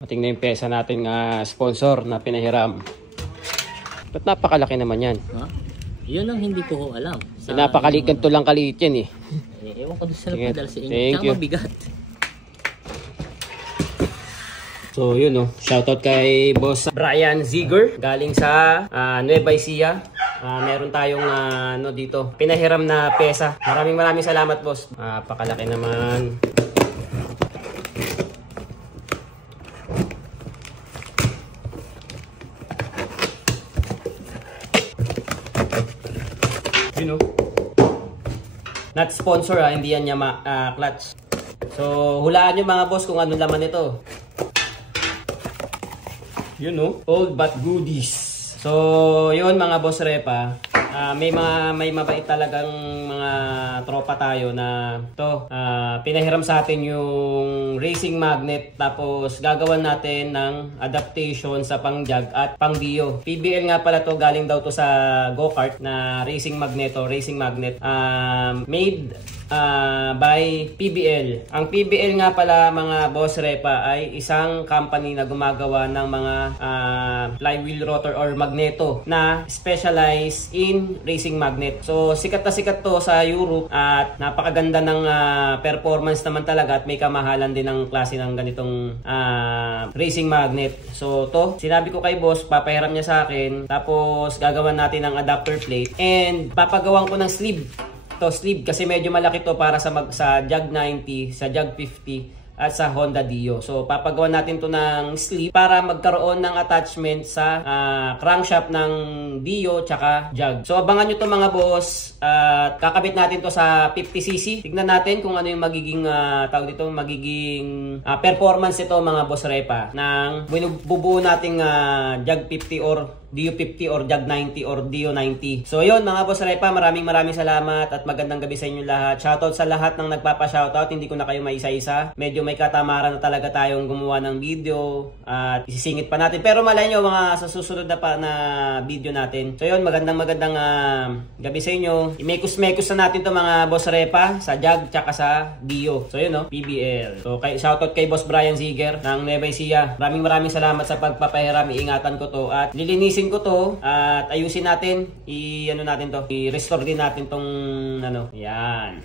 Ating na yung pesa natin nga sponsor na pinahiram. Ba't napakalaki naman yan? Ha? Yun ang hindi ko alam. Napakalikan to lang kaliit yan eh. Ewan ko doon sa nagpadal sa inyo. Thank you. Mabigat. So yun shoutout kay Boss Brian Ziger galing sa Nueva Ecija. Meron tayong dito pinahiram na pesa. Maraming salamat boss. Pakalaki naman. You know. Not sponsor hindi yan niya clutch. So hulaan nyo mga boss kung ano laman ito. You know, old but goodies. So, yun mga boss repa. May mabait talagang mga tropa tayo na pinahiram sa atin yung racing magnet, tapos gagawan natin ng adaptation sa pang-jag at pang-dio. PBL nga pala to, galing daw to sa go-kart na racing magnet made by PBL. Ang PBL nga pala mga boss repa ay isang company na gumagawa ng mga flywheel rotor or magneto na specialized in racing magnet. So sikat na sikat to sa Europe at napakaganda ng performance naman talaga at may kamahalan din ng klase ng ganitong racing magnet. So to, sinabi ko kay boss, papahiram niya sa akin, tapos gagawan natin ng adapter plate and papagawan ko ng sleeve. Sleeve kasi medyo malaki to para sa Jag 90, sa Jag 50 at sa Honda Dio. So papagawa natin to ng sleeve para magkaroon ng attachment sa crankshaft ng Dio tsaka Jag. So abangan nyo to mga boss at kakabit natin to sa 50cc. Tignan natin kung ano yung magiging magiging performance ito mga boss repa ng bubuo nating Jag 50 or Dio 50 or Jag 90 or Dio 90. So yun mga boss repa, maraming salamat at magandang gabi sa inyo lahat. Shoutout sa lahat ng nagpapa-shoutout. Hindi ko na kayo maisa-isa. Medyo may katamaran na talaga tayong gumawa ng video at isisingit pa natin. Pero malay nyo mga sa susunod na video natin. So yun, magandang gabi sa inyo. I-mekos na natin to mga boss repa sa Jag tsaka sa Dio. So yun PBL. So shoutout kay Boss Brian Ziger ng Nueva Ecija. Maraming salamat sa pagpapahiram. Iingatan ko to at lilinisin ko to at ayusin natin, i-restore din natin tong yan.